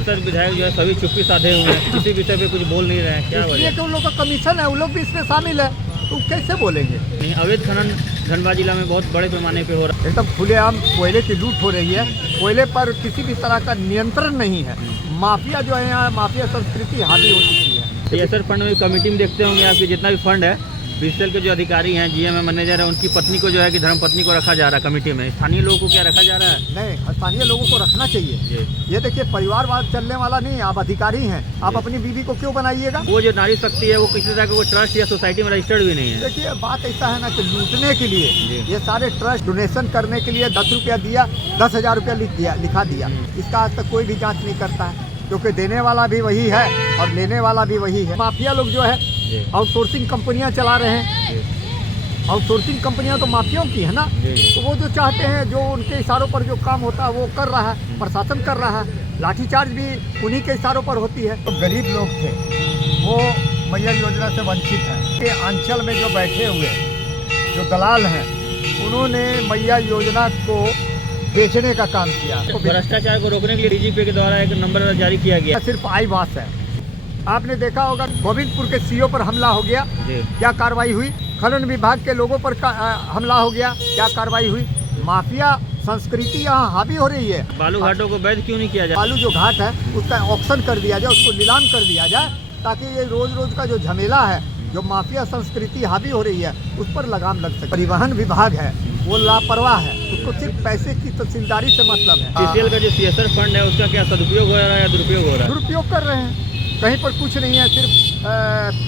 सांसद विधायक जो है सभी चुप्पी साधे हुए हैं, किसी विषय पे कुछ बोल नहीं रहे हैं, क्या वजह? कि उन लोग का कमीशन है, उन लोग भी इसमें शामिल है, तो कैसे बोलेंगे? नहीं, अवैध खनन धनबाद जिला में बहुत बड़े पैमाने पे हो रहा एकदम खुलेआम कोयले की लूट हो रही है। कोयले पर किसी भी तरह का नियंत्रण नहीं है। माफिया जो है यहाँ, माफिया संस्कृति हावी हो चुकी है। सीएसआर फंड में कमेटी में देखते होंगे आपके जितना भी फंड है, बीएसएल के जो अधिकारी हैं, जीएमए मैनेजर है, उनकी पत्नी को जो है कि धर्मपत्नी को रखा जा रहा है कमेटी में। स्थानीय लोगों को क्या रखा जा रहा है? नहीं, स्थानीय लोगों को रखना चाहिए। ये देखिए, परिवारवाद चलने वाला नहीं। आप अधिकारी हैं, आप अपनी बीवी को क्यों बनाइएगा? वो जो नारी शक्ति है वो किसी तरह का वो ट्रस्ट या सोसाइटी में रजिस्टर्ड भी नहीं है। देखिए, बात ऐसा है ना कि लूटने के लिए ये सारे ट्रस्ट डोनेशन करने के लिए 10 रुपया दिया, 10,000 रुपया लिखा दिया। इसका आज तक कोई भी जाँच नहीं करता है, क्योंकि देने वाला भी वही है और लेने वाला भी वही है। माफिया लोग जो है आउटसोर्सिंग कंपनियां चला रहे हैं। आउटसोर्सिंग कंपनियां तो माफियाओं की है ना, तो वो जो चाहते हैं, जो उनके इशारों पर जो काम होता है वो कर रहा है, प्रशासन कर रहा है। लाठीचार्ज भी उन्हीं के इशारों पर होती है। तो गरीब लोग थे वो मैया योजना से वंचित हैं। ये अंचल में जो बैठे हुए जो दलाल हैं, उन्होंने मैया योजना को बेचने का काम किया। भ्रष्टाचार को रोकने के लिए डीजीपी के द्वारा एक नंबर जारी किया गया। सिर्फ आईवास है। आपने देखा होगा गोविंदपुर के सीओ पर हमला हो गया, क्या कार्रवाई हुई? खनन विभाग के लोगों पर हमला हो गया, क्या कार्रवाई हुई? माफिया संस्कृति यहाँ हावी हो रही है। बालू घाटों को वैध क्यों नहीं किया जाए? बालू जो घाट है उसका ऑक्शन कर दिया जाए, उसको नीलाम कर दिया जाए, ताकि ये रोज रोज का जो झमेला है, जो माफिया संस्कृति हावी हो रही है, उस पर लगाम लग सके। परिवहन विभाग है वो लापरवाह है, उसको सिर्फ पैसे की तहसीलदारी से मतलब है। सीसीएल का जो सीएसआर फंड है उसका क्या सदुपयोग हो रहा है या दुरुपयोग हो रहा है? दुरुपयोग कर रहे हैं, कहीं पर कुछ नहीं है। सिर्फ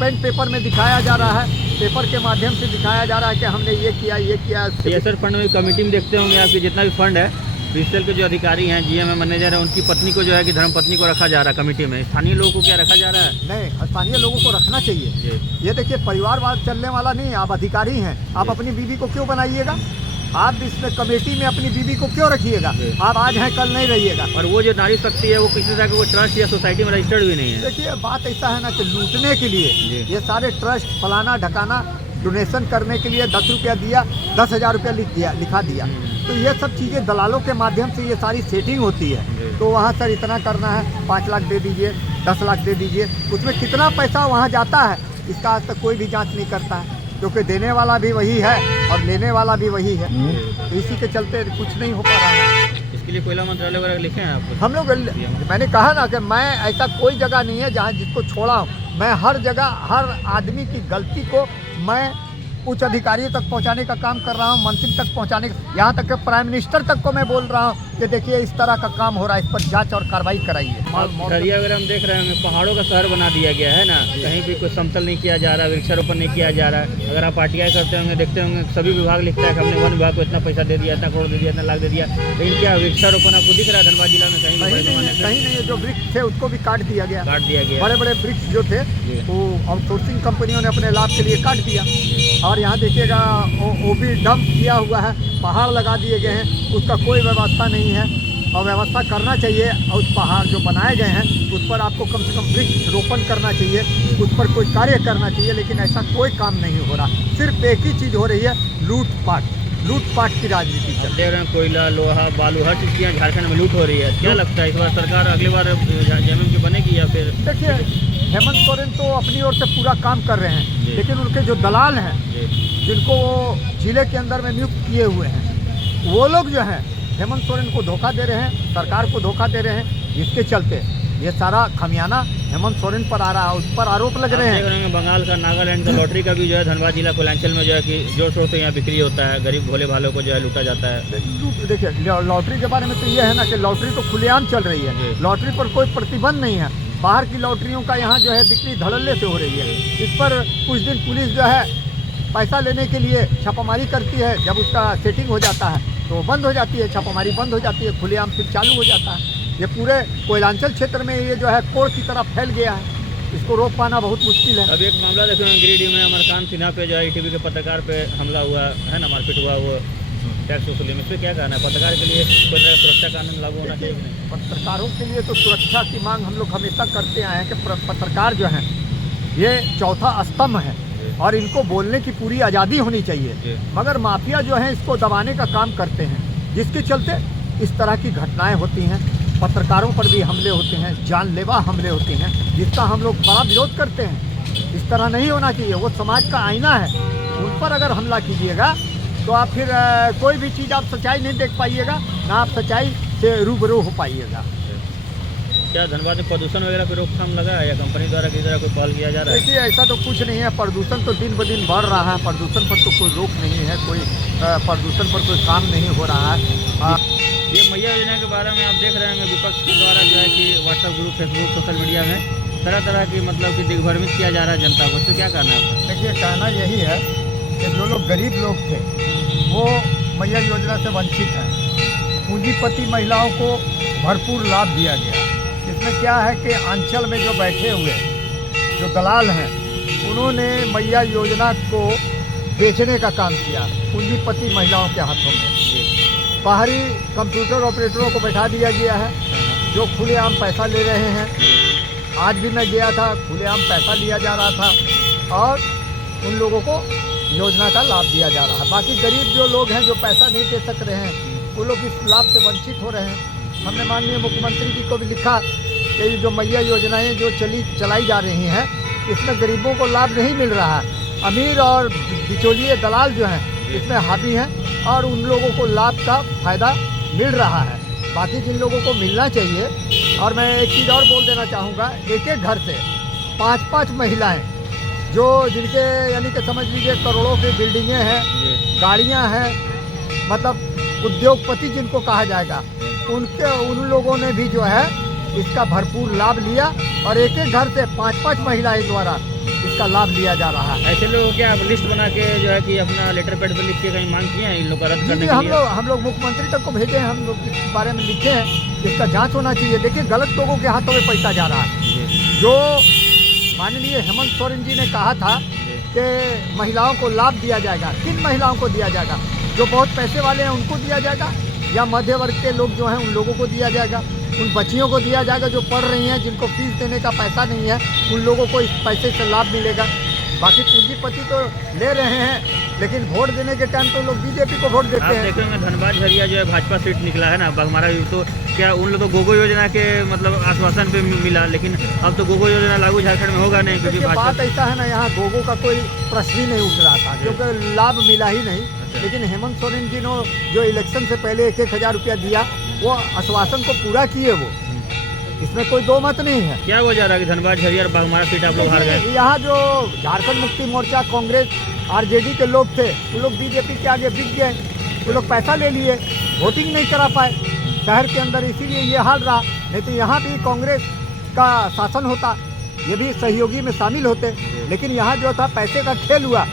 पेन पेपर में दिखाया जा रहा है, पेपर के माध्यम से दिखाया जा रहा है कि हमने ये किया, ये किया। सीएसआर फंड में कमेटी में देखते होंगे आपके जितना भी फंड है, बीएसएल के जो अधिकारी हैं, जीएमए मैनेजर है, उनकी पत्नी को जो है कि धर्मपत्नी को रखा जा रहा है कमेटी में। स्थानीय लोगों को क्या रखा जा रहा है? नहीं, स्थानीय लोगों को रखना चाहिए। ये देखिए, परिवारवाद चलने वाला नहीं। आप अधिकारी हैं, आप अपनी बीवी को क्यों बनाइएगा? आप इसमें कमेटी में अपनी बीवी को क्यों रखिएगा? आप आज हैं, कल नहीं रहिएगा। और वो जो नारी शक्ति है वो किसी तरह का वो ट्रस्ट या सोसाइटी में रजिस्टर्ड भी नहीं है। देखिए, बात ऐसा है ना कि लूटने के लिए ये सारे ट्रस्ट फलाना ढकाना डोनेशन करने के लिए 10 रुपया दिया, 10,000 रुपया लिखा दिया। तो ये सब चीज़ें दलालों के माध्यम से ये सारी सेटिंग होती है। तो वहाँ सर इतना करना है, 5 लाख दे दीजिए, 10 लाख दे दीजिए। उसमें कितना पैसा वहाँ जाता है, इसका आज तक कोई भी जाँच नहीं करता है, क्योंकि देने वाला भी वही है और लेने वाला भी वही है। तो इसी के चलते कुछ नहीं हो पा रहा है। इसके लिए कोयला मंत्रालय वगैरह लिखे हैं आप? हम लोग, मैंने कहा ना कि मैं ऐसा कोई जगह नहीं है जहाँ जिसको छोड़ा हूँ। मैं हर जगह हर आदमी की गलती को मैं उच्च अधिकारियों तक पहुंचाने का काम कर रहा हूं, मंत्री तक पहुंचाने का, यहाँ तक कि प्राइम मिनिस्टर तक को मैं बोल रहा हूं कि देखिए इस तरह का काम हो रहा है, इस पर जांच और कार्रवाई कराइए। खरिया वगैरह हम देख रहे हैं, पहाड़ों का शहर बना दिया गया है ना, कहीं भी कोई समतल नहीं किया जा रहा, वृक्षारोपण नहीं किया जा रहा है। अगर आप आरटीआई करते होंगे, देखते होंगे सभी विभाग लिखता है कि हमने वन विभाग को इतना पैसा दे दिया, इतना करोड़ दे दिया, इतना लाख दे दिया, लेकिन क्या वृक्षारोपण आपको दिख रहा है धनबाद जिला में? कहीं नहीं। जो वृक्ष थे उसको भी काट दिया गया। बड़े बड़े वृक्ष जो थे वो आउटसोर्सिंग कंपनियों ने अपने लाभ के लिए काट दिया। और यहाँ देखिएगा वो भी डंप किया हुआ है, पहाड़ लगा दिए गए हैं, उसका कोई व्यवस्था नहीं है और व्यवस्था करना चाहिए। और उस पहाड़ जो बनाए गए हैं उस पर आपको कम से कम वृक्ष रोपण करना चाहिए, उस पर कोई कार्य करना चाहिए, लेकिन ऐसा कोई काम नहीं हो रहा। सिर्फ एक ही चीज़ हो रही है, लूटपाट की राजनीति चल रही है। कोयला, लोहा, बालू, हर चीज़ की झारखंड में लूट हो रही है। क्या लगता है इस बार सरकार अगली बार जेएमएम की बनेगी या फिर? देखिए, हेमंत सोरेन तो अपनी ओर से पूरा काम कर रहे हैं, लेकिन उनके जो दलाल हैं, जिनको वो जिले के अंदर में नियुक्त किए हुए हैं, वो लोग जो हैं हेमंत सोरेन को धोखा दे रहे हैं, सरकार को धोखा दे रहे हैं। जिसके चलते ये सारा खमियाना हेमंत सोरेन पर आ रहा है, उस पर आरोप लग रहे हैं। बंगाल का, नागालैंड का लॉटरी का भी जो है धनबाद जिला कोयलांचल में जो है कि जोर शोर से यहाँ बिक्री होता है, गरीब भोले भालों को जो है लूटा जाता है। देखिए, लॉटरी के बारे में तो ये है ना कि लॉटरी तो खुलेआम चल रही है, लॉटरी पर कोई प्रतिबंध नहीं है। बाहर की लॉटरियों का यहाँ जो है बिक्री धड़ल्ले से हो रही है। इस पर कुछ दिन पुलिस जो है पैसा लेने के लिए छापामारी करती है, जब उसका सेटिंग हो जाता है तो बंद हो जाती है, छापामारी बंद हो जाती है, खुलेआम फिर चालू हो जाता है। ये पूरे कोयलांचल क्षेत्र में ये जो है कोड़ की तरफ फैल गया है, इसको रोक पाना बहुत मुश्किल है। अब एक मामला देखो गिरिडीह में अमरकांत सिन्हा पे जो है ईटीवी के पत्रकार पे हमला हुआ है ना, मारपीट हुआ, वो टैक्स वसूली में। इस पर क्या कहना है? पत्रकार के लिए कोई तरह सुरक्षा कानून लागू होना चाहिए कि नहीं? पत्रकारों के लिए तो सुरक्षा की मांग हम लोग हमेशा करते आए हैं कि पत्रकार जो हैं ये चौथा स्तंभ है और इनको बोलने की पूरी आज़ादी होनी चाहिए। मगर माफिया जो है इसको दबाने का काम करते हैं, जिसके चलते इस तरह की घटनाएं होती हैं। पत्रकारों पर भी हमले होते हैं, जानलेवा हमले होते हैं, जिसका हम लोग बड़ा विरोध करते हैं। इस तरह नहीं होना चाहिए। वो समाज का आईना है, उन पर अगर हमला कीजिएगा तो आप फिर कोई भी चीज़ आप सच्चाई नहीं देख पाइएगा, ना आप सच्चाई से रूबरू हो पाइएगा। क्या धनबाद में प्रदूषण वगैरह पे रोकथाम लगा है या कंपनी द्वारा किसी तरह कोई पहल किया जा रहा है? देखिए, ऐसा तो कुछ नहीं है। प्रदूषण तो दिन ब दिन बढ़ रहा है, प्रदूषण पर तो कोई रोक नहीं है, कोई प्रदूषण पर कोई काम नहीं हो रहा है। ये मैया योजना के बारे में आप देख रहे हैं विपक्ष के द्वारा जो है कि WhatsApp group, Facebook, social media में तरह तरह की मतलब कि दिग्भ्रमित किया जा रहा है जनता को, तो क्या करना है आपको? देखिए, कहना यही है कि जो लोग गरीब लोग थे वो मैया योजना से वंचित हैं। पूंजीपति महिलाओं को भरपूर लाभ दिया गया। इसमें क्या है कि अंचल में जो बैठे हुए जो दलाल हैं उन्होंने मैया योजना को बेचने का काम किया पूंजीपति महिलाओं के हाथों में। बाहरी कंप्यूटर ऑपरेटरों को बैठा दिया गया है जो खुलेआम पैसा ले रहे हैं। आज भी मैं गया था, खुलेआम पैसा लिया जा रहा था और उन लोगों को योजना का लाभ दिया जा रहा है। बाकी गरीब जो लोग हैं जो पैसा नहीं दे सक रहे हैं वो लोग इस लाभ से वंचित हो रहे हैं। हमने माननीय मुख्यमंत्री जी को भी लिखा कि ये जो मैया योजनाएं जो चलाई जा रही हैं इसमें गरीबों को लाभ नहीं मिल रहा है। अमीर और बिचौलिए दलाल जो हैं इसमें हावी हैं और उन लोगों को लाभ का फ़ायदा मिल रहा है। बाकी जिन लोगों को मिलना चाहिए, और मैं एक चीज़ और बोल देना चाहूँगा, एक एक घर से 5-5 महिलाएं जो जिनके यानी कि समझ लीजिए करोड़ों की बिल्डिंगें हैं, गाड़ियां हैं, मतलब उद्योगपति जिनको कहा जाएगा, उन लोगों ने भी जो है इसका भरपूर लाभ लिया और एक एक घर से 5-5 महिलाएं द्वारा इसका लाभ लिया जा रहा है। ऐसे लोगों क्या आप लिस्ट बना के जो है कि अपना लेटर पैड पर लिख के कहीं मांग किए हैं इन लोग का रद्द करने के लिए? हम लोग मुख्यमंत्री तक को भेजे हैं, हम लोग इस बारे में लिखे हैं, इसका जांच होना चाहिए। देखिए, गलत लोगों के हाथों में पैसा जा रहा है। जो माननीय हेमंत सोरेन जी ने कहा था कि महिलाओं को लाभ दिया जाएगा, किन महिलाओं को दिया जाएगा? जो बहुत पैसे वाले हैं उनको दिया जाएगा या मध्य वर्ग के लोग जो हैं उन लोगों को दिया जाएगा? उन बच्चियों को दिया जाएगा जो पढ़ रही हैं, जिनको फीस देने का पैसा नहीं है, उन लोगों को इस पैसे से लाभ मिलेगा। बाकी पूंजीपति तो ले रहे हैं, लेकिन वोट देने के टाइम तो लोग बीजेपी को वोट देते हैं। आप देखेंगे धनबाद झरिया जो है भाजपा सीट निकला है ना, बाघमारा, तो क्या उन लोग तो गोगो योजना के मतलब आश्वासन पे मिला, लेकिन अब तो गोगो योजना लागू झारखंड में होगा नहीं, क्योंकि बात ऐसा है ना, यहाँ गोगो का कोई प्रश्न ही नहीं उठ रहा था क्योंकि लाभ मिला ही नहीं। लेकिन हेमंत सोरेन जी ने जो इलेक्शन से पहले 1-1 रुपया दिया, वो आश्वासन को पूरा किए, वो इसमें कोई दो मत नहीं है। क्या वजह रहा कि धनबाद झरिया और बाघमारा सीट आप लोग हार गए? यहाँ जो झारखंड मुक्ति मोर्चा, कांग्रेस, आरजेडी के लोग थे वो लोग बीजेपी के आगे बिक गए, वो लोग पैसा ले लिए, वोटिंग नहीं करा पाए शहर के अंदर, इसीलिए ये हाल रहा। नहीं तो यहाँ भी कांग्रेस का शासन होता, ये भी सहयोगी में शामिल होते, लेकिन यहाँ जो था पैसे का खेल हुआ।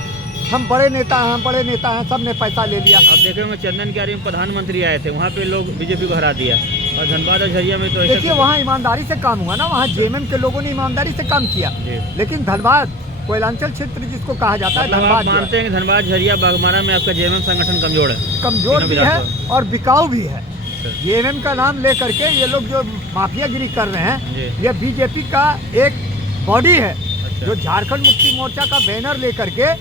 हम बड़े नेता हैं, सब ने पैसा ले लिया। अब देखे होंगे चंदन के आरी में प्रधानमंत्री आए थे, वहाँ पे लोग बीजेपी को हरा दिया, और धनबाद और झरिया में तो देखिए वहाँ ईमानदारी से काम हुआ ना, वहाँ जेएमएम के लोगों ने ईमानदारी से काम किया। लेकिन धनबाद कोयलांचल क्षेत्र जिसको कहा जाता है, धनबाद मानते हैं कि धनबाद झरिया बाघमारा में आपका जेएमएम संगठन कमजोर भी है और बिकाऊ भी है। जेएमएम का नाम ले करके ये लोग जो माफियागिरी कर रहे हैं, ये बीजेपी का एक बॉडी है जो झारखंड मुक्ति मोर्चा का बैनर लेकर के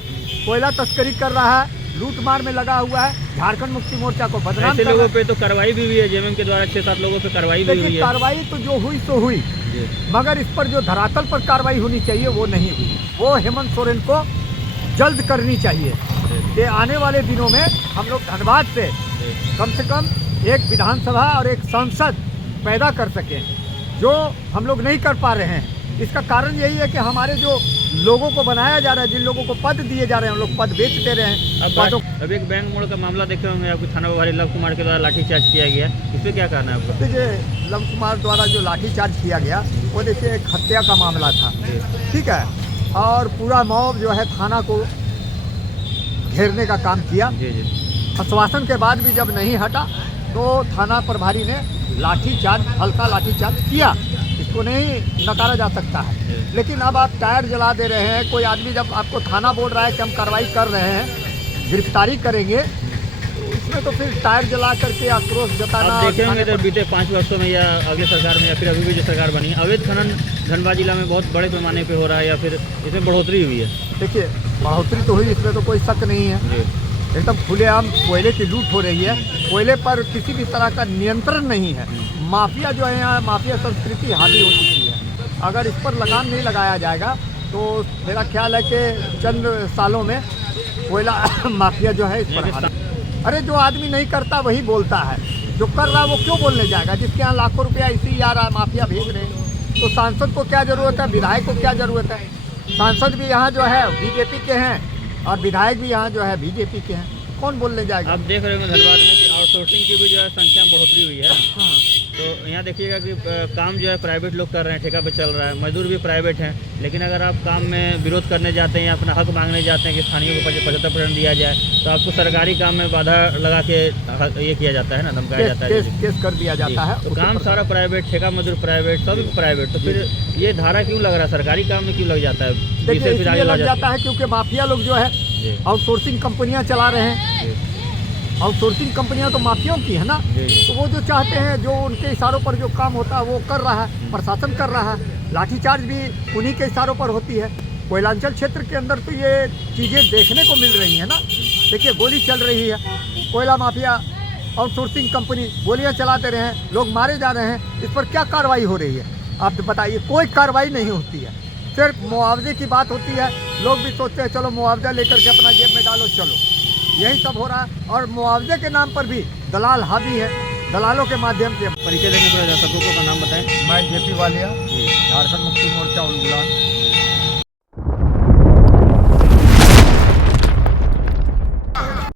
कोयला तस्करी कर रहा है, लूट मार में लगा हुआ है, झारखंड मुक्ति मोर्चा को बदनाम ऐसे लोगों पे तो कार्रवाई भी हुई है, जेएमएम के द्वारा 6-7 लोगों पे कार्रवाई भी हुई है। कार्रवाई तो जो हुई सो हुई, मगर इस पर जो धरातल पर कार्रवाई होनी चाहिए वो नहीं हुई। वो हेमंत सोरेन को जल्द करनी चाहिए कि आने वाले दिनों में हम लोग धनबाद से कम एक विधानसभा और एक सांसद पैदा कर सकें, जो हम लोग नहीं कर पा रहे हैं। इसका कारण यही है कि हमारे जो लोगों को बनाया जा रहा है, जिन लोगों को पद दिए जा रहे हैं, हम लोग पद बेच दे रहे हैं। अब एक बैंक मोड़ का मामला देखे होंगे, आपकी थाना प्रभारी लव कुमार के द्वारा लाठीचार्ज किया गया, इस पर क्या कहना है आपको? देखिए, लव कुमार द्वारा जो लाठीचार्ज किया गया वो देखिए एक हत्या का मामला था, ठीक है, और पूरा मॉब जो है थाना को घेरने का काम किया। आश्वासन के बाद भी जब नहीं हटा तो थाना प्रभारी ने हल्का लाठीचार्ज किया, इसको नहीं नकारा जा सकता है। लेकिन अब आप टायर जला दे रहे हैं, कोई आदमी जब आपको थाना बोल रहा है कि हम कार्रवाई कर रहे हैं, गिरफ्तारी करेंगे, तो इसमें तो फिर टायर जला करके आक्रोश जताना। आप देखेंगे तो बीते 5 वर्षों में या अगले सरकार में या फिर अभी भी जो सरकार बनी, अवैध खनन धनबाद जिला में बहुत बड़े पैमाने पे हो रहा है या फिर इसमें बढ़ोतरी हुई है? देखिए, बढ़ोतरी तो हुई, इसमें तो कोई शक नहीं है, एकदम खुलेआम कोयले की लूट हो रही है। कोयले पर किसी भी तरह का नियंत्रण नहीं है। माफिया जो है यहाँ, माफिया संस्कृति हावी हो चुकी है। अगर इस पर लगाम नहीं लगाया जाएगा तो मेरा ख्याल है कि चंद सालों में कोयला माफिया जो है इस पर अरे जो आदमी नहीं करता वही बोलता है, जो कर रहा है वो क्यों बोलने जाएगा? जिसके यहाँ लाखों रुपया इसी आ रहा है, माफिया भेज रहे हैं, तो सांसद को क्या ज़रूरत है, विधायक को क्या ज़रूरत है? सांसद भी यहाँ जो है बीजेपी के हैं और विधायक भी यहाँ जो है बीजेपी के हैं, कौन बोलने जाएगा? आप देख रहे होंगे धनबाद में कि आउटसोर्सिंग की भी जो है संख्या में बढ़ोतरी हुई है। हाँ। तो यहाँ देखिएगा कि काम जो है प्राइवेट लोग कर रहे हैं, ठेका पे चल रहा है, मजदूर भी प्राइवेट हैं। लेकिन अगर आप काम में विरोध करने जाते हैं या अपना हक मांगने जाते हैं कि स्थानीय को 75% दिया जाए, तो आपको सरकारी काम में बाधा लगा के ये किया जाता है ना, धमकाया जाता है, केस कर दिया जाता है। तो काम सारा प्राइवेट, ठेका मजदूर प्राइवेट, सभी प्राइवेट, तो फिर ये धारा क्यों लग रहा है? सरकारी काम में क्यों लग जाता है? देखिए इसलिए लग जाता है क्योंकि माफिया लोग जो है आउटसोर्सिंग कंपनियां चला रहे हैं। आउटसोर्सिंग कंपनियां तो माफियाओं की है ना, तो वो जो चाहते हैं, जो उनके इशारों पर जो काम होता है वो कर रहा है, प्रशासन कर रहा है। लाठीचार्ज भी उन्हीं के इशारों पर होती है। कोयलांचल क्षेत्र के अंदर तो ये चीज़ें देखने को मिल रही हैं ना। देखिए गोली चल रही है, कोयला माफिया आउटसोर्सिंग कंपनी गोलियां चलाते रहे हैं, लोग मारे जा रहे हैं। इस पर क्या कार्रवाई हो रही है आप बताइए? कोई कार्रवाई नहीं होती है, सिर्फ मुआवजे की बात होती है। लोग भी सोचते हैं चलो मुआवजा लेकर के अपना जेब में डालो, चलो, यही सब हो रहा है। और मुआवजे के नाम पर भी दलाल हावी है, दलालों के माध्यम से। परिचय देने को दर्शकों को नाम बताएं। मैं जेपी वालिया, झारखंड मुक्ति मोर्चा उलगुलान।